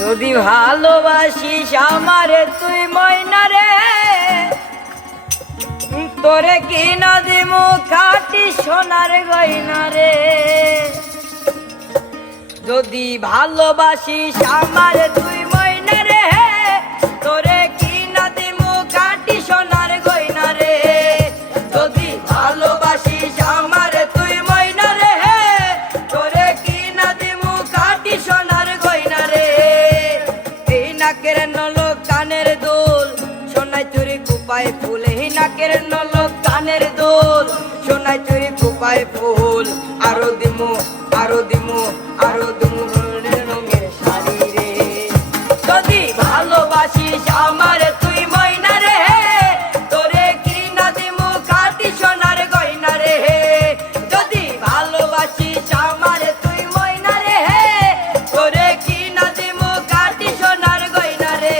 যদি ভালোবাসিস আমারে তুই ময়না রে, তোরে কিনা দিমু খাটি সোনার গয়না রে। যদি ভালোবাসিস আমারে তুই ময়না রে, তোরে কিনা দিমু খাটি সোনার গয়না রে। যদি ভালোবাসিস আমারে তুই ময়না রে, তোরে কিনা দিমু খাটি সোনার গয়না রে। এই নাকের নলক কানের দোল, সোনায় চুরি কুপায় ফুল। এই নাকের নলক কানের দোল, সোনায় চুরি কুপায় ফুল। আরো দিমু আরো দিমু আরো দিমু রঙের শাড়ি রে। যদি ভালোবাসিস আমারে তুই ময়না রে, তোরে কিনা দিমু খাটি সোনার গয়না রে। যদি ভালোবাসিস আমারে তুই ময়না রে, তোরে কিনা দিমু খাটি সোনার গয়না রে।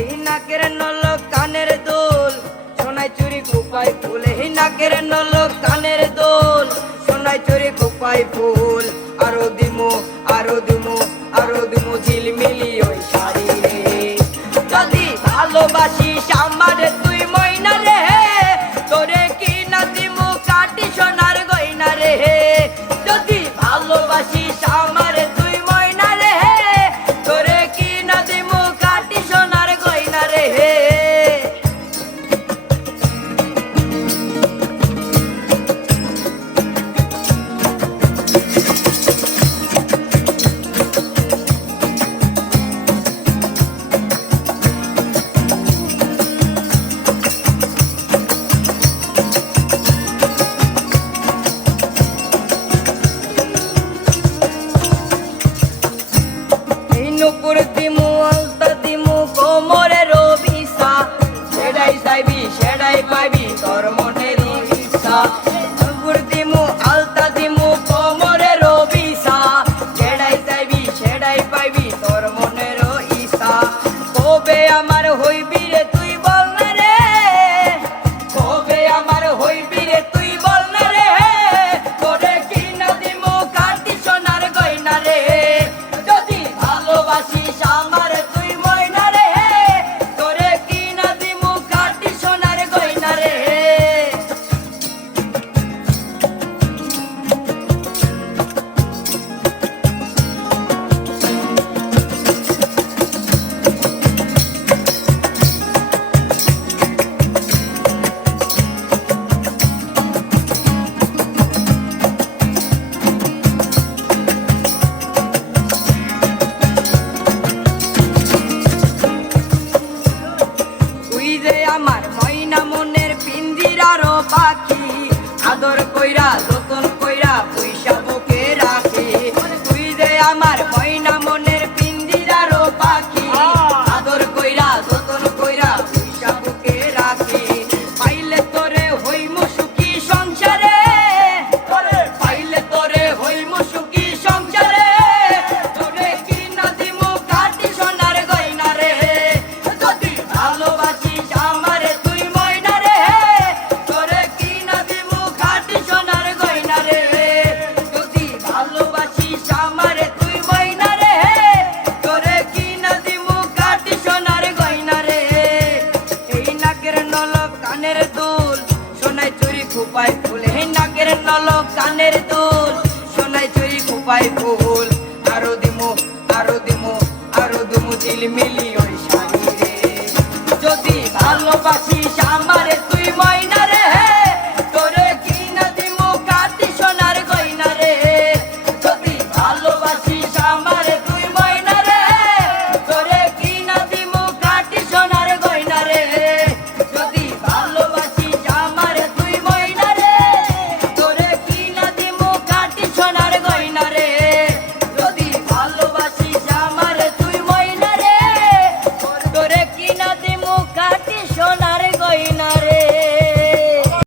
এই নাকের নলক কানের দোল, সোনায় চুরি কুপায় ফুল। এই নাকের নলক কানের দোল, সোনায় চুরি কুপায় ফুল। আরো দিমু আরো দিমু আরো দিমু ঝিলমিলি ওই শাড়ি রে। যদি ভালোবাসিস আমারে তুই ময়না রে, তোরে কিনা দিমু খাটি সোনার গয়না রে। যদি ভালোবাসিস আমারে তুই ময়না রে, তোরে কিনা দিমু খাটি সোনার গয়না রে। নুপুর দিমু আলতা দিমু কোমরে রবিসা, সেটাই চাইবি সেটাই পাইবি তোর মনের ইচ্ছা। নুপুর দিমু আলতা দিমু কোমরে রবিসা, সেটাই চাইবি সেটাই পাইবি তোর মনের ইচ্ছা। কবে আমার হইবি রে তুই বল না রে, কবে আমার হইবি রে তুই বল না রে। তোরে কিনা দিমু খাটি সোনার গয়না রে। যদি ভালোবাসিস আমারে তুই ময়না রে, তোরে কিনা দিমু খাটি সোনার গয়না রে। তুই যে আমার ময়না মনের পিঞ্জিরারও পাখি, আদর কইরা যতন কইরা পয়সা বুকে রাখি। তুই যে আমার ময়না মনের পিঞ্জিরারও পাখি, আদর কইরা যতন কইরা পয়সা বুকে রাখি। পাইলে তোরে হইমু সুখী সংসারে, পাইলে তোরে হইমু সুখী সংসারে। তোরে কিনা দিমু খাটি সোনার গয়না রে। যদি ভালোবাসিস আমারে তুই ময়না রে, তোরে কিনা দিমু খাটি সোনার গয়না রে। যদি ভালোবাসিস আমারে তুই ময়না রে, তোরে কিনা দিমু খাটি সোনার গয়না রে। এই নাকের নলক কানের দুল, সোনায় চুরি কুপায় ফুল। এই নাকের নলক কানের দুল, সোনায় চুরি কুপায় ফুল। আরো দিমু আরো দিমু আরো দিমু ঝিলমিলি ওই শাড়ি রে। যদি ভালোবাসিস আমারে তুই ময়না